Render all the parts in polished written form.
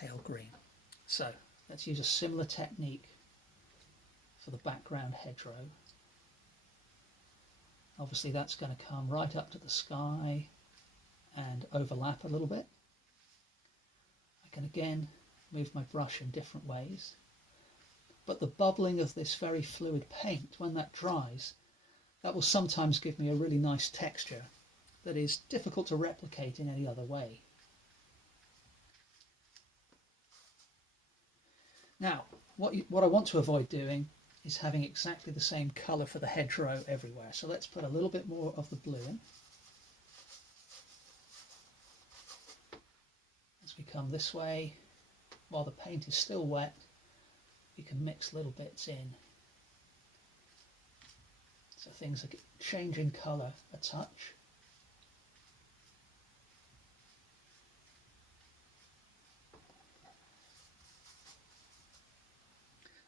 pale green. So let's use a similar technique for the background hedgerow. Obviously that's going to come right up to the sky and overlap a little bit. I can again move my brush in different ways, but the bubbling of this very fluid paint, when that dries, that will sometimes give me a really nice texture that is difficult to replicate in any other way. Now, what I want to avoid doing is having exactly the same colour for the hedgerow everywhere. So let's put a little bit more of the blue in. As we come this way, while the paint is still wet, you can mix little bits in. So things are changing colour a touch.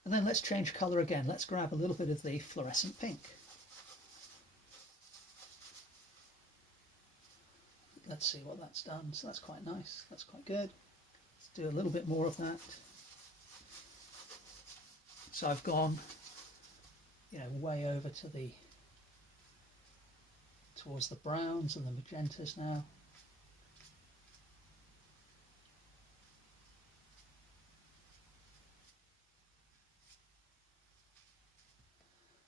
And then let's change colour again. Let's grab a little bit of the fluorescent pink. Let's see what that's done. So that's quite nice. That's quite good. Let's do a little bit more of that. So I've gone, way over to towards the browns and the magentas now.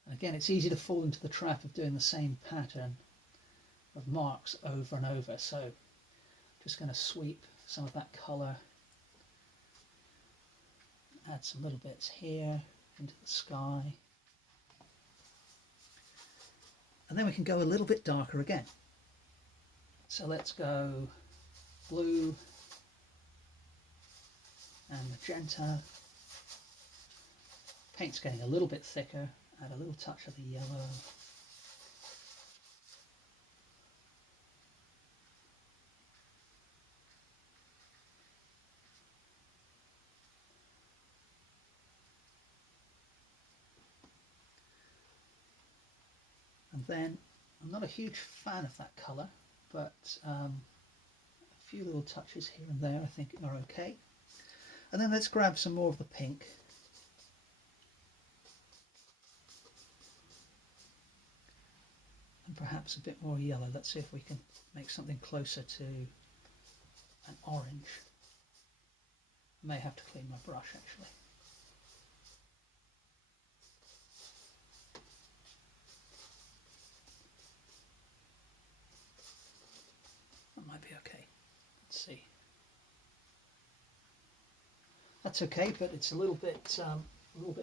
And again, it's easy to fall into the trap of doing the same pattern of marks over and over. So just going to sweep some of that colour, add some little bits here into the sky. And then we can go a little bit darker again. So let's go blue and magenta. Paint's getting a little bit thicker. Add a little touch of the yellow. And then, I'm not a huge fan of that colour, but a few little touches here and there I think are okay. And then let's grab some more of the pink. And perhaps a bit more yellow. Let's see if we can make something closer to an orange. I may have to clean my brush actually. That might be okay. Let's see. That's okay, but it's a little bit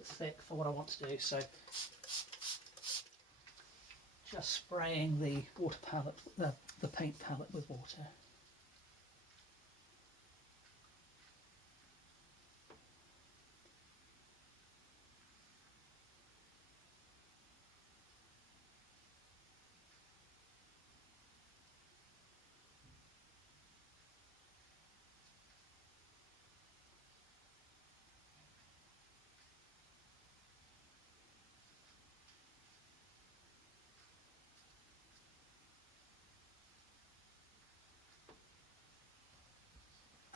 thick for what I want to do. So just spraying the water palette, the paint palette with water.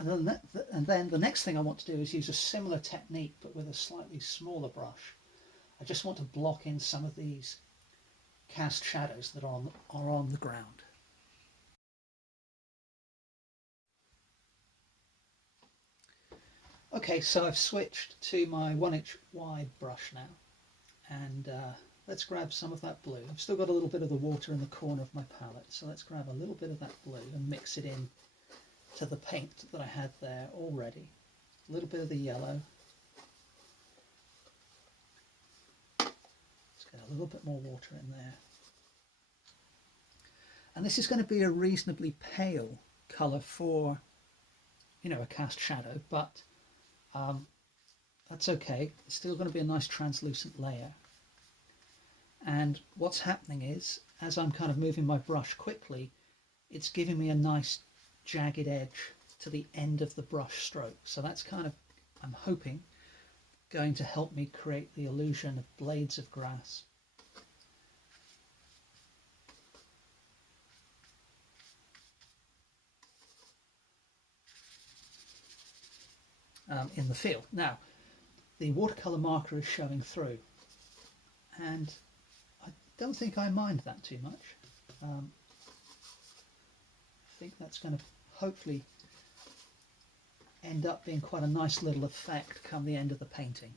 And then the next thing I want to do is use a similar technique but with a slightly smaller brush. I just want to block in some of these cast shadows that are on the ground. Okay, so I've switched to my 1-inch wide brush now, and let's grab some of that blue. I've still got a little bit of the water in the corner of my palette, so let's grab a little bit of that blue and mix it in to the paint that I had there already. A little bit of the yellow. Let's get a little bit more water in there. And this is going to be a reasonably pale colour for, a cast shadow, but that's okay. It's still going to be a nice translucent layer. And what's happening is, as I'm kind of moving my brush quickly, it's giving me a nice jagged edge to the end of the brush stroke. So that's kind of, I'm hoping, going to help me create the illusion of blades of grass. in the field. Now, the watercolor marker is showing through, and I don't think I mind that too much. I think that's going to hopefully end up being quite a nice little effect come the end of the painting.